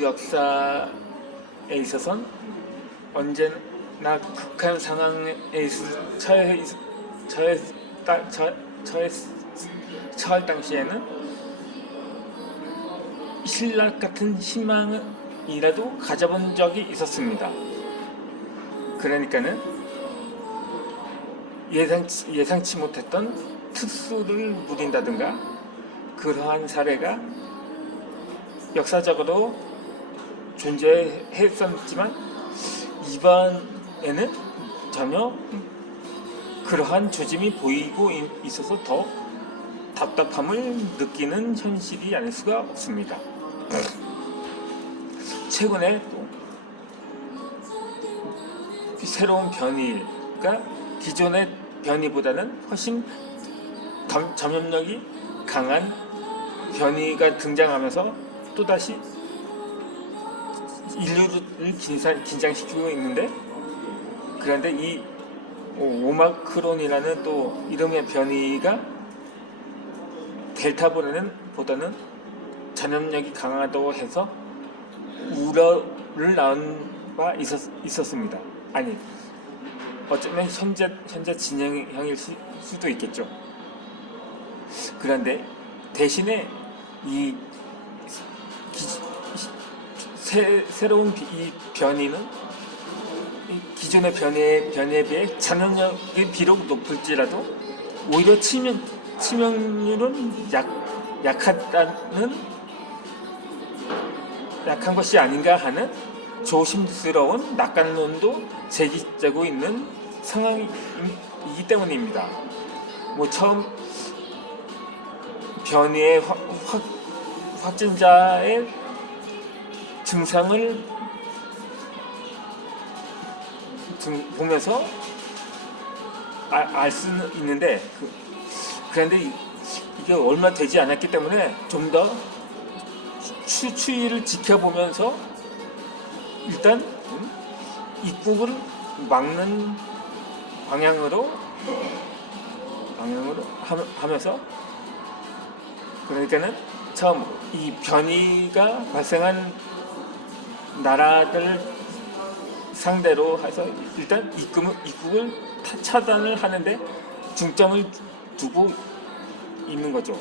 인류 역사에 있어선 언제나 극한 상황에 처할 당시에는 신라 같은 희망이라도 가져본 적이 있었습니다. 그러니까는 예상치 못했던 특수를 부린다든가 그러한 사례가 역사적으로 존재했었지만 이번에는 전혀 그러한 조짐이 보이고 있어서 더 답답함을 느끼는 현실이 아닐 수가 없습니다. 최근에 또 새로운 변이가 기존의 변이보다는 훨씬 전염력이 강한 변이가 등장하면서 또다시 인류를 긴장시키고 있는데, 그런데 이 오마크론이라는 또 이름의 변이가 델타보다는 전염력이 강하다고 해서 우려를 낳은 바 있었습니다. 아니, 어쩌면 현재 진행형일 수도 있겠죠. 그런데 대신에 이 새로운 이 변이는 기존의 변이에 비해 전염력이 비록 높을지라도 오히려 치명률은 약한 것이 아닌가 하는 조심스러운 낙관론도 제기되고 있는 상황이기 때문입니다. 처음 변이의 확진자의 증상을 보면서 알 수는 있는데, 그런데 이게 얼마 되지 않았기 때문에 좀 더 추이를 지켜보면서 일단 입국을 막는 방향으로 하면서, 그러니까는 처음 이 변이가 발생한 나라들 상대로 해서 일단 입국을 차단을 하는데 중점을 두고 있는 거죠.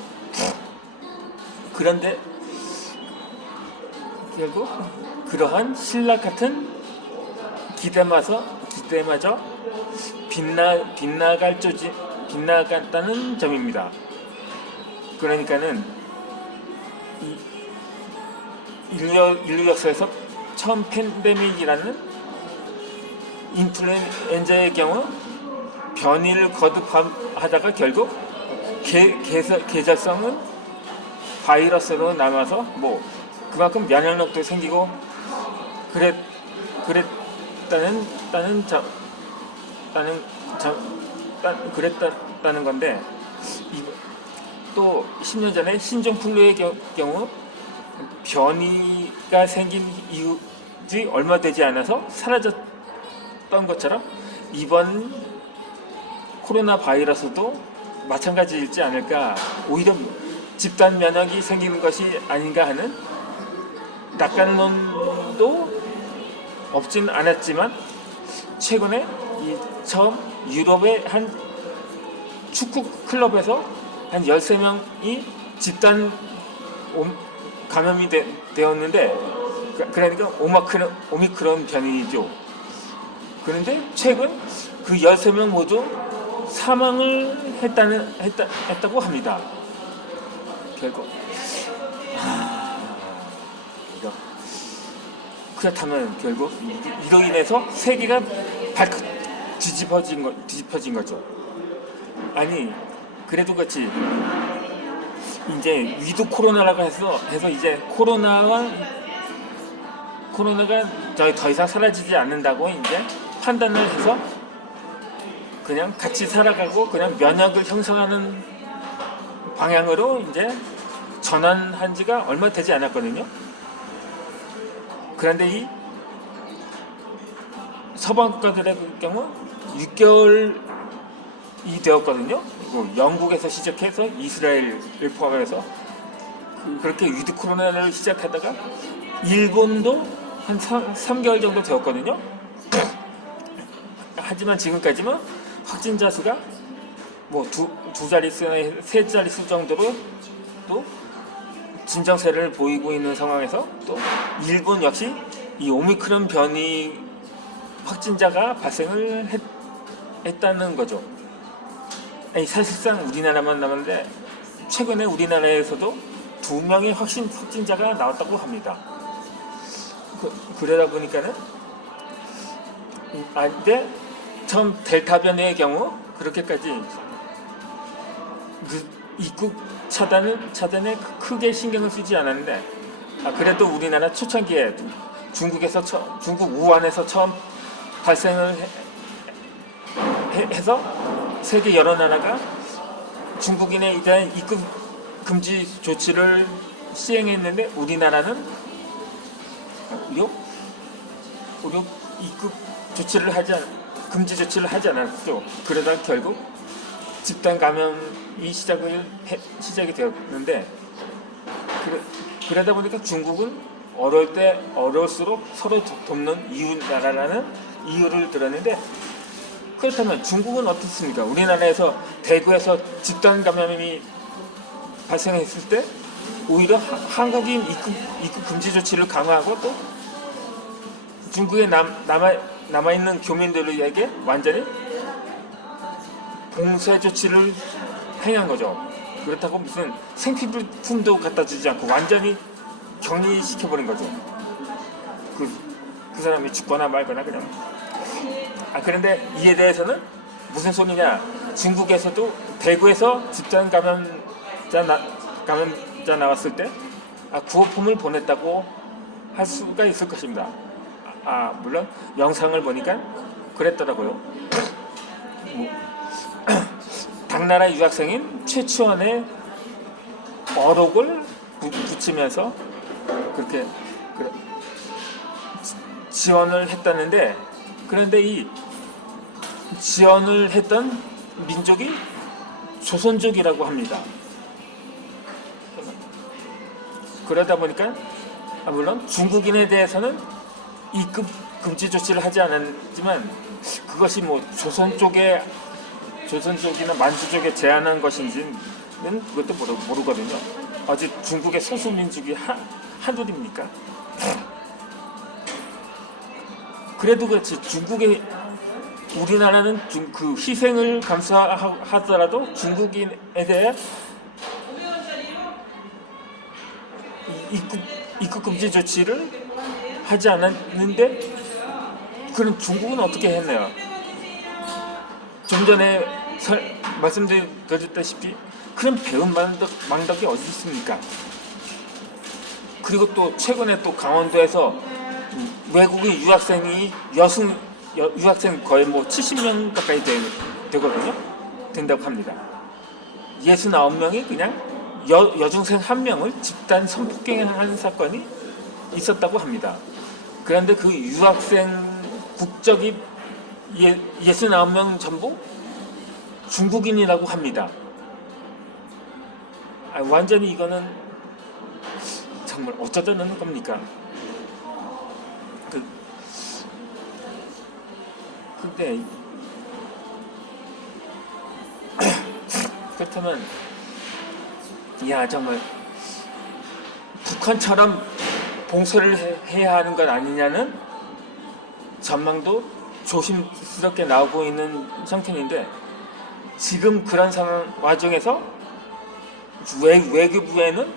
그런데 결국 그러한 신라 같은 기대마저 빗나갔다는 점입니다. 그러니까는 인류 역사에서 처음 팬데믹이라는 인플루엔자의 경우 변이를 거듭하다가 결국 계절성은 바이러스로 남아서 그만큼 면역력도 생기고 그랬다는 건데, 또 10년 전에 신종플루의 경우 변이가 생긴 이후지 얼마 되지 않아서 사라졌던 것처럼 이번 코로나 바이러스도 마찬가지일지 않을까, 오히려 집단 면역이 생기는 것이 아닌가 하는 낙관론도 없진 않았지만, 최근에 처음 유럽의 한 축구 클럽에서 한 13명이 집단 감염이 되었는데, 그러니까 오미크론 변이죠. 그런데 최근 그 13명 모두 사망을 했다고 합니다. 결국 그렇다면 결국 이로 인해서 세계가 발칵 뒤집어진 거죠. 아니, 그래도 그렇지, 이제 위드 코로나라고 해서 이제 코로나가 더 이상 사라지지 않는다고 이제 판단을 해서 그냥 같이 살아가고 그냥 면역을 형성하는 방향으로 이제 전환한 지가 얼마 되지 않았거든요. 그런데 이 서방 국가들의 경우 6개월이 되었거든요. 영국에서 시작해서 이스라엘을 포함해서. 그렇게 위드 코로나를 시작하다가 일본도 한 3개월 정도 되었거든요. 하지만 지금까지는 확진자 수가 뭐 두 자릿수나 세 자릿수 정도로 또 진정세를 보이고 있는 상황에서 또 일본 역시 이 오미크론 변이 확진자가 발생을 했다는 거죠. 아니, 사실상 우리나라만 남았는데 최근에 우리나라에서도 2명의 확진자가 나왔다고 합니다. 그러다 보니까는 근데 처음 델타 변이의 경우 그렇게까지 입국 차단에 크게 신경을 쓰지 않았는데 그래도 우리나라 초창기에 중국 우한에서 처음 발생을 해서 세계 여러 나라가 중국인에 대한 입국 금지 조치를 시행했는데 우리나라는 입국 조치를 금지 조치를 하지 않았죠. 그러다 결국 집단 감염이 시작이 되었는데 그러다 보니까 중국은 어려울수록 서로 돕는 나라라는 이유를 들었는데 그렇다면 중국은 어떻습니까? 우리나라에서 대구에서 집단 감염이 발생했을 때 오히려 한국인 입국 금지 조치를 강화하고 또 중국에 남아있는 교민들에게 완전히 봉쇄 조치를 행한 거죠. 그렇다고 무슨 생필품도 갖다 주지 않고 완전히 격리시켜버린 거죠. 그 사람이 죽거나 말거나 그냥. 그런데 이에 대해서는 무슨 소리냐? 중국에서도 대구에서 집단 감염자 나왔을 때 구호품을 보냈다고 할 수가 있을 것입니다. 물론 영상을 보니까 그랬더라고요. 당나라 유학생인 최치원의 어록을 붙이면서 그렇게 지원을 했다는데 그런데 이 지원을 했던 민족이 조선족이라고 합니다. 그러다 보니까 물론 중국인에 대해서는 입국 금지 조치를 하지 않았지만 그것이 뭐 조선족이나 만주족에 제한한 것인지는 그것도 모르거든요. 아직 중국의 소수민족이 한둘입니까? 그래도 그렇지 우리나라는 그 희생을 감수하더라도 중국인에 대해 입국 금지 조치를 하지 않았는데 그럼 중국은 어떻게 했나요? 좀 전에 말씀드렸다시피 그런 배운 망덕이 어디 있습니까? 그리고 또 최근에 또 강원도에서 외국인 유학생 거의 뭐 70명 가까이 되거든요. 된다고 합니다. 69명이 그냥 여중생 1명을 집단 성폭행한 사건이 있었다고 합니다. 그런데 그 유학생 국적이 69명 전부 중국인이라고 합니다. 완전히 이거는 정말 어쩌자는 겁니까? 근데 그렇다면 정말 북한처럼 봉쇄를 해야 하는 것 아니냐는 전망도 조심스럽게 나오고 있는 상태인데 지금 그런 상황 와중에서 외교부에는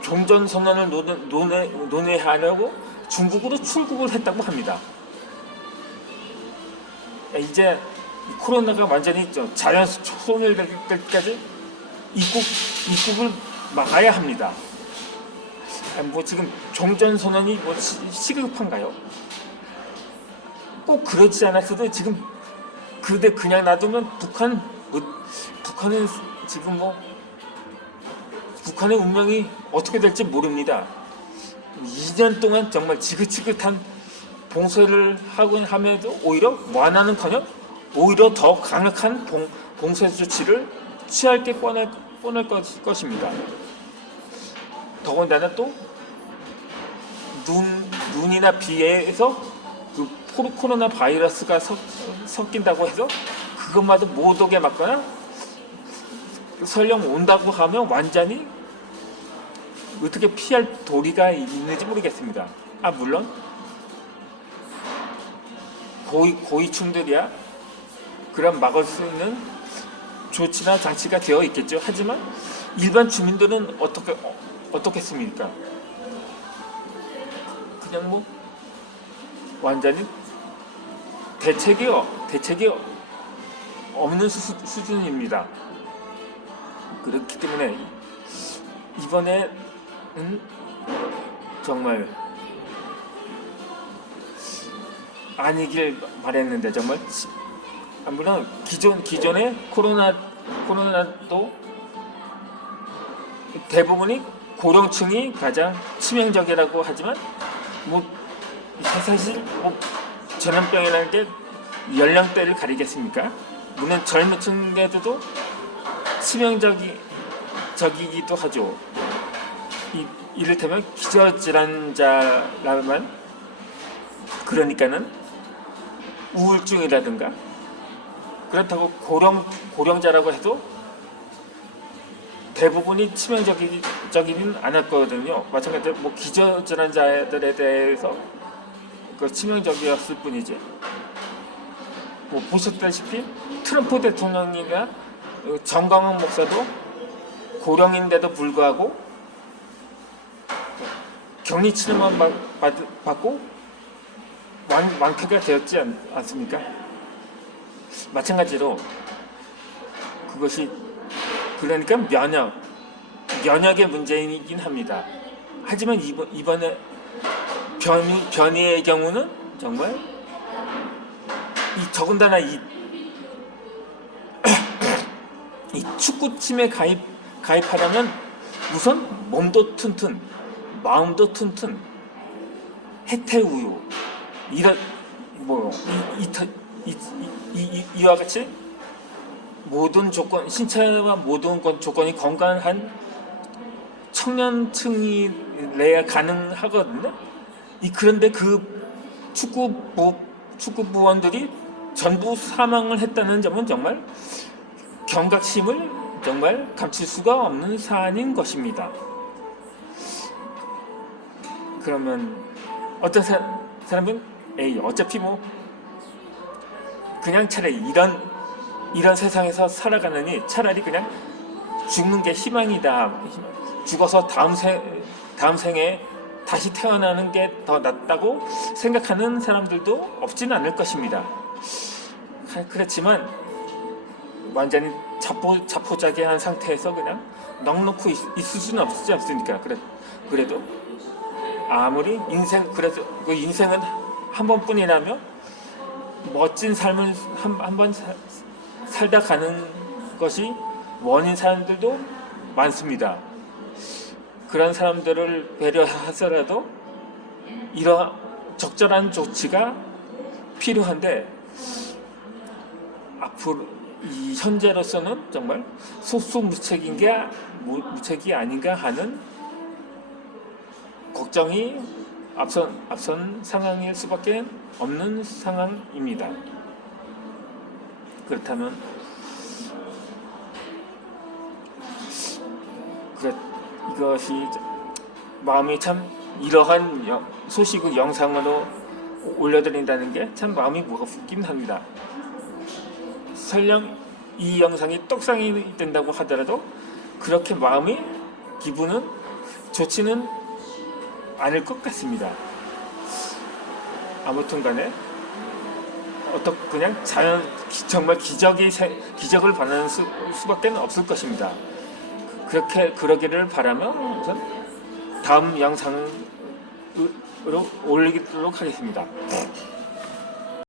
종전선언을 논의하려고 중국으로 출국을 했다고 합니다. 이제 코로나가 완전히 자연 소멸될 때까지 입국을 막아야 합니다. 뭐 지금 종전선언이 뭐 시급한가요? 꼭 그러지 않았어도 지금 그냥 놔두면 북한은 지금 북한의 운명이 어떻게 될지 모릅니다. 2년 동안 정말 지긋지긋한 봉쇄를 하면서 오히려 완화는커녕 오히려 더 강력한 봉쇄 조치를 취할 게 뻔할 것입니다. 더군다나 또 눈이나 비에서 그 코로나 바이러스가 섞인다고 해서 그것마저 못 오게 막거나 설령 온다고 하면 완전히 어떻게 피할 도리가 있는지 모르겠습니다. 물론 고위층들이야 그럼 막을 수 있는 조치나 장치가 되어 있겠죠. 하지만 일반 주민들은 어떻겠습니까? 그냥 뭐 완전히 대책이 없는 수준입니다. 그렇기 때문에 이번에는 정말 아니길 바랬는데 정말 물론 기존의 코로나도 대부분이 고령층이 가장 치명적이라고 하지만 뭐 사실 뭐 전염병이라는 게 연령대를 가리겠습니까? 물론 젊은 층에도 치명적이기도 하죠. 이를테면 기저질환자라면 그러니까는 우울증이라든가 그렇다고 고령자라고 해도 대부분이 치명적이지는 않았거든요. 마찬가지로 뭐 기저질환자들에 대해서 그 치명적이었을 뿐이지. 뭐 보셨다시피 트럼프 대통령이나 정광훈 목사도 고령인데도 불구하고 격리 치료만 받고 완쾌가 되었지 않습니까? 마찬가지로 그것이 그러니까 면역의 문제이긴 합니다. 하지만 이번에 변이의 경우는 정말 더군다나 이 축구팀에 가입하려면 우선 몸도 튼튼, 마음도 튼튼, 해태우유 이런 이와 같이 모든 조건 신체와 모든 조건이 건강한 청년층이래야 가능하거든요. 그런데 그 축구부원들이 전부 사망을 했다는 점은 정말 경각심을 정말 감출 수가 없는 사안인 것입니다. 그러면 어떤 사람은 어차피 뭐 그냥 차라리 이런 세상에서 살아가느니 차라리 그냥 죽는 게 희망이다. 죽어서 다음 생에 다시 태어나는 게 더 낫다고 생각하는 사람들도 없진 않을 것입니다. 그렇지만 완전히 자포자기한 상태에서 그냥 넉넉히 있을 수는 없지 않습니까? 그래도 아무리 그래도 그 인생은 한 번뿐이라며 멋진 삶을 한 번 살다 가는 것이 원인 사람들도 많습니다. 그런 사람들을 배려하더라도 이러한 적절한 조치가 필요한데 앞으로 현재로서는 정말 무책이 아닌가 하는 걱정이 앞선 상황일 수밖에 없는 상황입니다. 그렇다면 이것이 마음이 참 이러한 소식을 영상으로 올려드린다는 게 참 마음이 무겁긴 합니다. 설령 이 영상이 떡상이 된다고 하더라도 그렇게 기분은 좋지는 않을 것 같습니다. 아무튼 간에 그냥 정말 기적을 바라는 수밖에 없을 것입니다. 그러기를 바라며 우선 다음 영상으로 올리도록 하겠습니다.